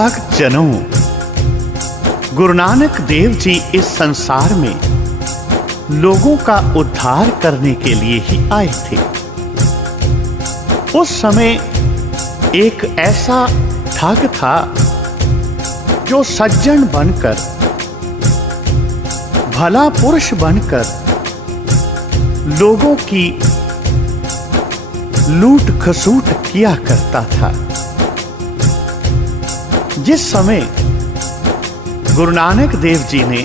भक्त जनों, गुरु नानक देव जी इस संसार में लोगों का उद्धार करने के लिए ही आए थे। उस समय एक ऐसा ठग था जो सज्जन बनकर, भला पुरुष बनकर लोगों की लूट खसूट किया करता था। जिस समय गुरु नानक देव जी ने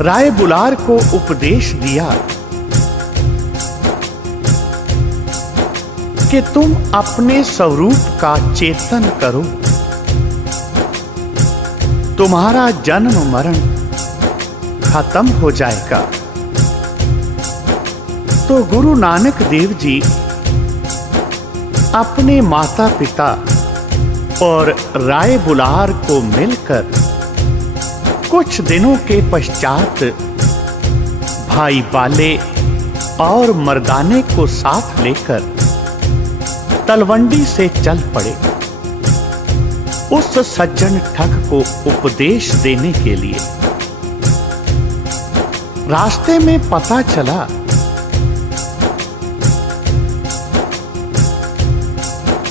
राय बुलार को उपदेश दिया कि तुम अपने स्वरूप का चेतन करो, तुम्हारा जन्म मरण खत्म हो जाएगा, तो गुरु नानक देव जी अपने माता पिता और राय बुलार को मिलकर कुछ दिनों के पश्चात भाई बाले और मर्दाने को साथ लेकर तलवंडी से चल पड़े उस सज्जन ठग को उपदेश देने के लिए। रास्ते में पता चला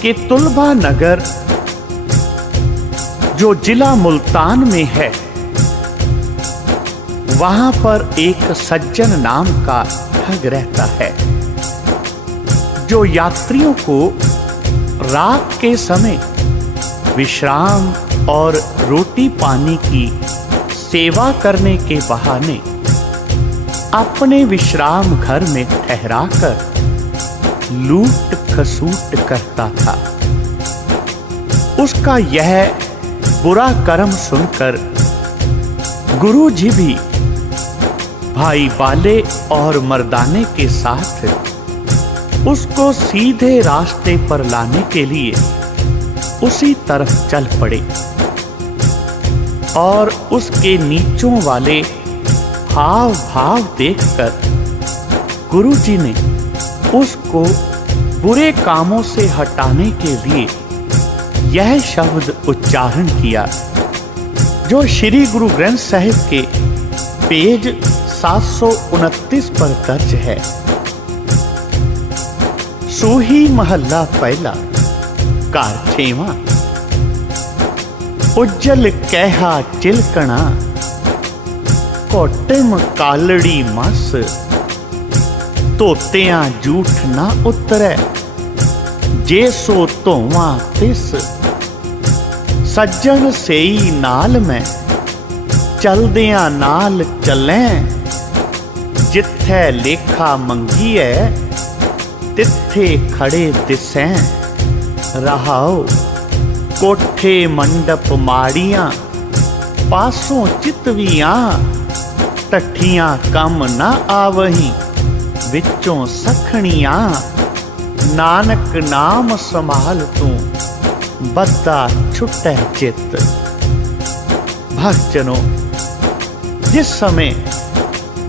कि तुलबा नगर जो जिला मुल्तान में है, वहां पर एक सज्जन नाम का ठग रहता है जो यात्रियों को रात के समय विश्राम और रोटी पानी की सेवा करने के बहाने अपने विश्राम घर में ठहराकर लूट खसूट करता था। उसका यह बुरा कर्म सुनकर गुरु जी भी भाई बाले और मर्दाने के साथ उसको सीधे रास्ते पर लाने के लिए उसी तरफ चल पड़े और उसके नीचों वाले हाव भाव देखकर गुरु जी ने उसको बुरे कामों से हटाने के लिए यह शब्द उच्चारण किया जो श्री गुरु ग्रंथ साहिब के पेज 729 पर दर्ज है। सूही महला पहला कारछेवा, उज्जल कहहा चिलकना, कोटिम कालड़ी मस, तोतियां जूठ ना उतरे, जे सो धोवा तिस, सज्जन सेई नाल मैं, चलदियां नाल चलें, जिथे लेखा मंगीए, तिथे खड़े दिसें, रहाओ कोठे मंडप माड़ियां, पासों चितवियां, टठियां कम ना आवहीं, विचों सखणियां, नानक नाम संभाल तू, बद्दा छुटै चित। भक्तजनों, जिस समय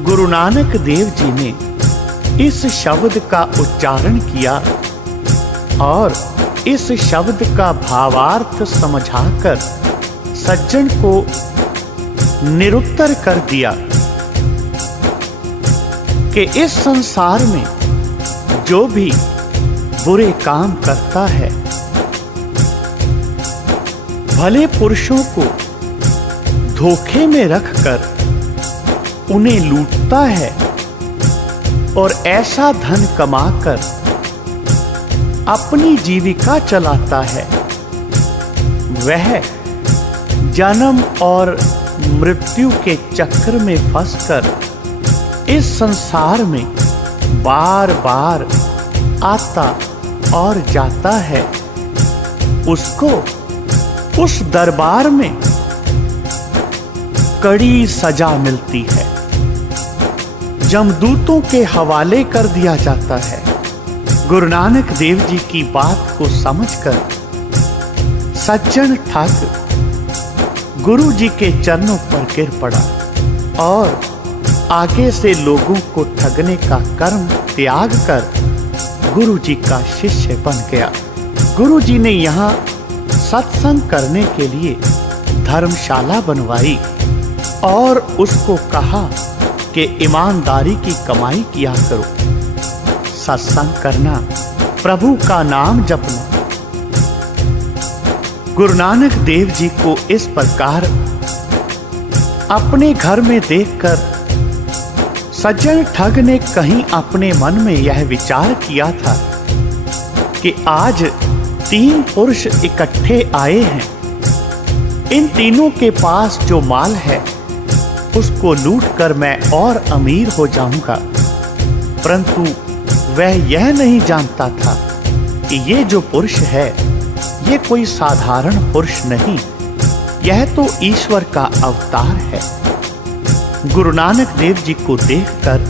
गुरु नानक देव जी ने इस शब्द का उच्चारण किया और इस शब्द का भावार्थ समझाकर सज्जन को निरुत्तर कर दिया कि इस संसार में जो भी बुरे काम करता है, भले पुरुषों को धोखे में रखकर उन्हें लूटता है और ऐसा धन कमाकर अपनी जीविका चलाता है, वह जन्म और मृत्यु के चक्र में फंसकर इस संसार में बार बार आता और जाता है। उसको उस दरबार में कड़ी सजा मिलती है, जमदूतों के हवाले कर दिया जाता है। गुरु नानक देव जी की बात को समझकर सज्जन ठग गुरु जी के चरणों पर गिर पड़ा और आगे से लोगों को ठगने का कर्म त्याग कर गुरु जी का शिष्य बन गया। गुरु जी ने यहाँ सत्संग करने के लिए धर्मशाला बनवाई और उसको कहा कि ईमानदारी की कमाई किया करो, सत्संग करना, प्रभु का नाम जपना। गुरु नानक देव जी को इस प्रकार अपने घर में देखकर सज्जन ठग ने कहीं अपने मन में यह विचार किया था कि आज 3 पुरुष इकट्ठे आए हैं, इन तीनों के पास जो माल है उसको लूटकर मैं और अमीर हो जाऊंगा। परंतु वह यह नहीं जानता था कि ये जो पुरुष है ये कोई साधारण पुरुष नहीं, यह तो ईश्वर का अवतार है। गुरु नानक देव जी को देखकर,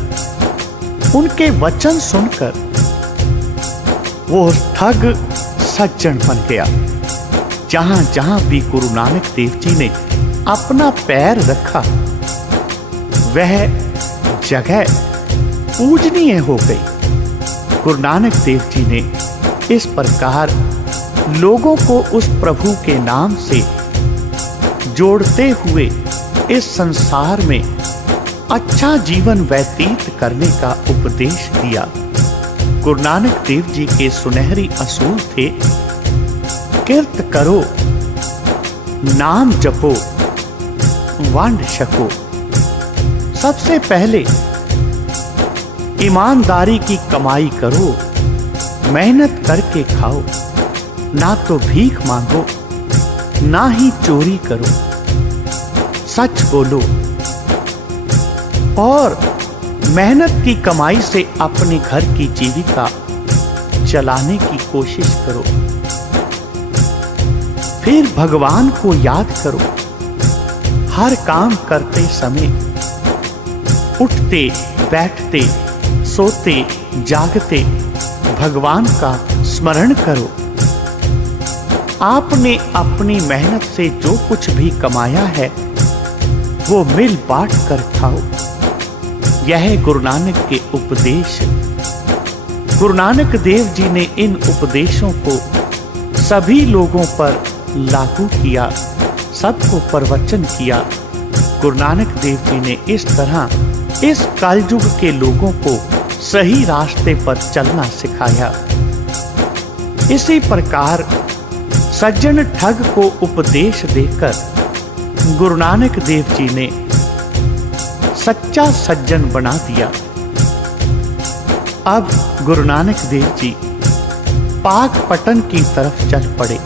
उनके वचन सुनकर वो ठग सज्जन बन गया। जहां जहां भी गुरु नानक देव जी ने अपना पैर रखा वह जगह पूजनीय हो गई। गुरु नानक देव जी ने इस प्रकार लोगों को उस प्रभु के नाम से जोड़ते हुए इस संसार में अच्छा जीवन व्यतीत करने का उपदेश दिया। गुरु नानक देव जी के सुनहरी असूल थे, कीर्त करो, नाम जपो, वंड छको। सबसे पहले ईमानदारी की कमाई करो, मेहनत करके खाओ, ना तो भीख मांगो, ना ही चोरी करो, सच बोलो और मेहनत की कमाई से अपने घर की जीविका चलाने की कोशिश करो। फिर भगवान को याद करो। हर काम करते समय, उठते बैठते सोते जागते भगवान का स्मरण करो। आपने अपनी मेहनत से जो कुछ भी कमाया है वो मिल बांट कर खाओ। यह गुरु नानक के उपदेश। गुरु नानक देव जी ने इन उपदेशों को सभी लोगों पर लागू किया, सबको प्रवचन किया। गुरु नानक देव जी ने इस तरह इस कलयुग के लोगों को सही रास्ते पर चलना सिखाया। इसी प्रकार सज्जन ठग को उपदेश देकर गुरु नानक देव जी ने सच्चा सज्जन बना दिया। अब गुरु नानक देव जी पाकपटन की तरफ चल पड़े।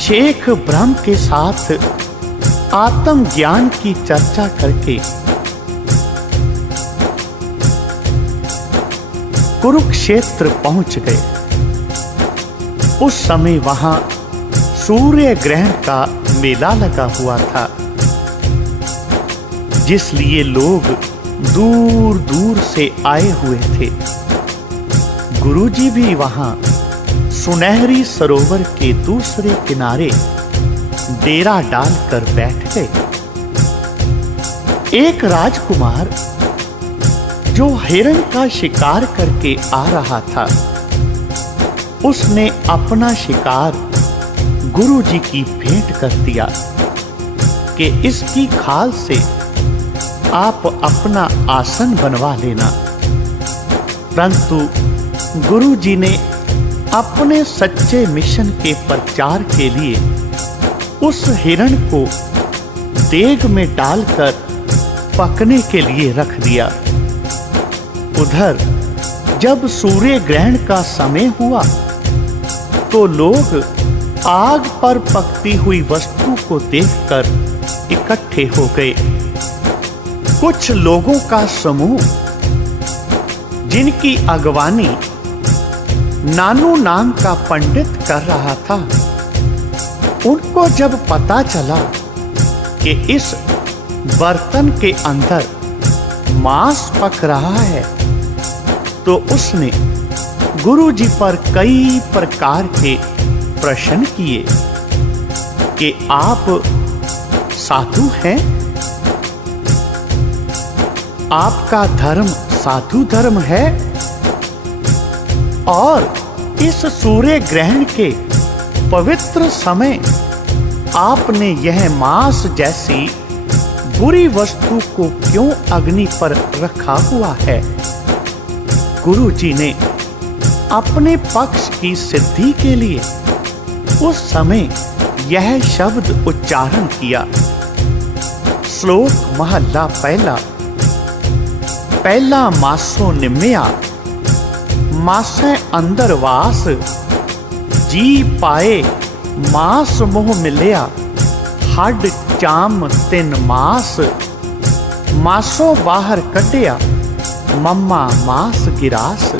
शेख ब्रह्म के साथ आत्मज्ञान की चर्चा करके कुरुक्षेत्र पहुंच गए। उस समय वहां सूर्य ग्रहण का मेला लगा हुआ था, जिसलिए लोग दूर दूर से आए हुए थे। गुरुजी भी वहां सुनहरी सरोवर के दूसरे किनारे डेरा डालकर बैठ गए। एक राजकुमार जो हिरण का शिकार करके आ रहा था, उसने अपना शिकार गुरुजी की भेंट कर दिया कि इसकी खाल से आप अपना आसन बनवा लेना। परंतु गुरुजी ने अपने सच्चे मिशन के प्रचार के लिए उस हिरण को देग में डालकर पकने के लिए रख दिया। उधर जब सूर्य ग्रहण का समय हुआ तो लोग आग पर पकती हुई वस्तु को देखकर इकट्ठे हो गए। कुछ लोगों का समूह, जिनकी अगवानी नानू नाम का पंडित कर रहा था, उनको जब पता चला कि इस बर्तन के अंदर मांस पक रहा है, तो उसने गुरुजी पर कई प्रकार के प्रश्न किए कि आप साधु हैं, आपका धर्म साधु धर्म है, और इस सूर्य ग्रहण के पवित्र समय आपने यह मांस जैसी बुरी वस्तु को क्यों अग्नि पर रखा हुआ है? गुरु जी ने अपने पक्ष की सिद्धि के लिए उस समय यह शब्द उच्चारण किया। श्लोक महला पहला। पहला मासो निम्या, मासे अंदर वास, जी पाए मास मोह मिलिया, हड चाम तिन मास, मासो बाहर कटिया, मम्मा मास गिरास।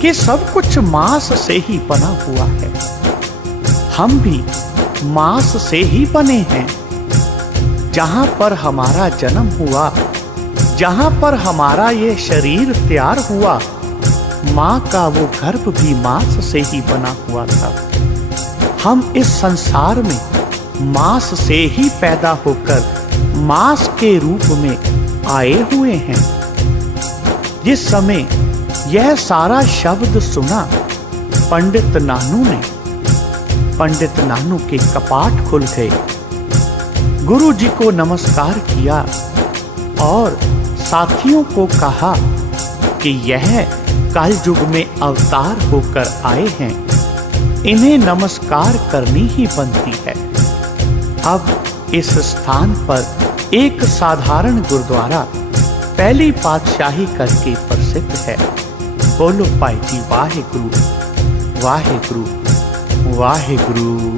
कि सब कुछ मांस से ही बना हुआ है, हम भी मांस से ही बने हैं। जहां पर हमारा जन्म हुआ, जहां पर हमारा ये शरीर तैयार हुआ, मां का वो गर्भ भी मांस से ही बना हुआ था। हम इस संसार में मांस से ही पैदा होकर मांस के रूप में आए हुए हैं। जिस समय यह सारा शब्द सुना, पंडित नानू के कपाट खुल गए। गुरु जी को नमस्कार किया और साथियों को कहा कि यह कलयुग में अवतार होकर आए हैं, इन्हें नमस्कार करनी ही बनती है। अब इस स्थान पर एक साधारण गुरुद्वारा पहली पातशाही करके प्रसिद्ध है। बोलो भाई जी वाहे गुरु, वाहे गुरु, वाहे गुरु।